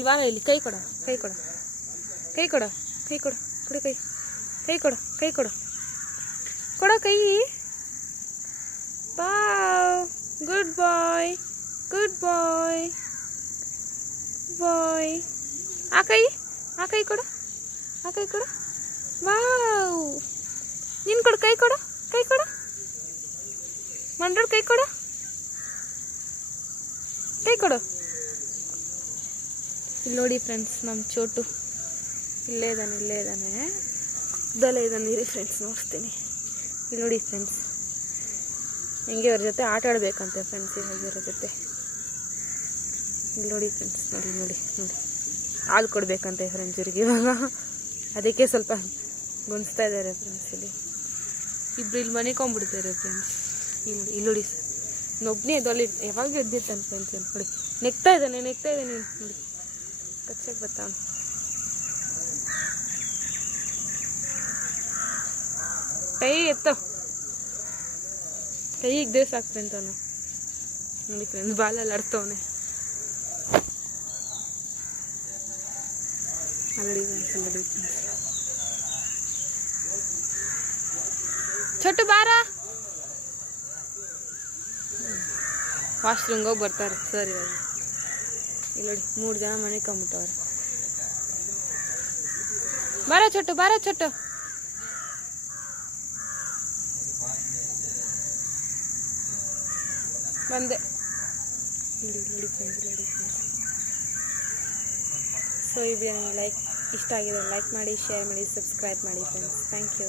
ಇಲ್ಲಿ ಬಾರ, ಇಲ್ಲಿ ಕೈ ಕೊಡ, ಕೈ ಕೊಡ, ಕೈ ಕೊಡ, ಕೈ ಕೊಡ, ಕೊಡು ಕೈ, ಕೈ ಕೊಡ, ಕೈ ಕೊಡು, ಕೊಡ ಕೈ. ವಾವ್, ಗುಡ್ ಬಾಯ್, ಗುಡ್ ಬಾಯ್, ಬಾಯ್. ಆ ಕೈ, ಆ ಕೈ ಕೊಡು, ಆ ಕೈ ಕೊಡು. ವಾವ್, ನೀನು ಕೊಡು, ಕೈ ಕೊಡು, ಕೈ ಕೊಡು, ಮಂಡ್ರೋಡ್ ಕೈ ಕೊಡು, ಕೈ ಕೊಡು. ಇಲ್ಲಿ ನೋಡಿ ಫ್ರೆಂಡ್ಸ್, ನಮ್ಮ ಚೋಟು ಇಲ್ಲೇ ಇದ್ದಾನೆ, ಇಲ್ಲೇ ಇದ್ದಾನೆ, ಉದ್ದಲ್ಲೇ ಇದ್ದಾನೆ. ಇರಿ ಫ್ರೆಂಡ್ಸ್, ನೋಡ್ತೀನಿ. ಇಲ್ಲಿ ನೋಡಿ ಫ್ರೆಂಡ್ಸ್, ಹೆಂಗೆ ಅವ್ರ ಜೊತೆ ಆಟ ಆಡಬೇಕಂತೆ ಫ್ರೆಂಡ್ಸ್, ಇವ್ರ ಜೊತೆ. ಇಲ್ಲಿ ನೋಡಿ ಫ್ರೆಂಡ್ಸ್, ನೋಡಿ ನೋಡಿ ನೋಡಿ, ಹಾಲು ಕೊಡಬೇಕಂತೆ ಫ್ರೆಂಡ್ಸ್ ಇವ್ರಿಗೆ ಇವಾಗ. ಅದಕ್ಕೆ ಸ್ವಲ್ಪ ಗುಣಿಸ್ತಾ ಇದ್ದಾರೆ ಫ್ರೆಂಡ್ಸ್. ಇಲ್ಲಿ ಇಬ್ರು ಇಲ್ಲಿ ಮನೆಕೊಂಡ್ಬಿಡ್ತಾರೆ ಫ್ರೆಂಡ್ಸ್. ಇಲ್ಲಿ ನೋಡಿ ನೊಬ್ಬನೇ ಇದೊಲ್ಲಿ ಯಾವಾಗ ಎದ್ದಿರ್ತಾನೆ ಫ್ರೆಂಡ್ಸ್. ನೋಡಿ ನೆಕ್ತಾ ಇದ್ದಾನೆ, ನೆಕ್ತಾ ಇದ್ದಾನೆ ನೋಡಿ, ಕಚ್ಚಕ್ಕೆ ಬರ್ತಾನೆ. ಕೈ ಎತ್ತೋ, ಕೈಗೆ ದೇಶ ಆಗ್ತದೆ ಅಂತವನು. ನೋಡಿ ಫ್ರೆಂಡ್ಸ್, ಬಾಲಲ್ಲಿ ಆಡ್ತವನೆ. ಅಲ್ಲಿ ಚೊಟ್ಟು ಬಾರ, ವಾಶ್ರೂಮ್ಗೆ ಹೋಗಿ ಬರ್ತಾರೆ ಸರ್ ಇವಾಗ. ಇಲ್ಲಿ ನೋಡಿ 3 ಜನ ಮನೆ ಕಂಬಿಟ್ಟವ್ರೆ. ಬಾರ ಚೊಟ್ಟು, ಬಾರ ಚೊಟ್ಟು. ಬಂದೆ. ಸೊ ಈ ವಿಡಿಯೋ ನಿಮಗೆ ಇಷ್ಟ ಆಗಿದೆ ಲೈಕ್ ಮಾಡಿ, ಶೇರ್ ಮಾಡಿ, ಸಬ್ಸ್ಕ್ರೈಬ್ ಮಾಡಿ ಫ್ರೆಂಡ್ಸ್. Thank you.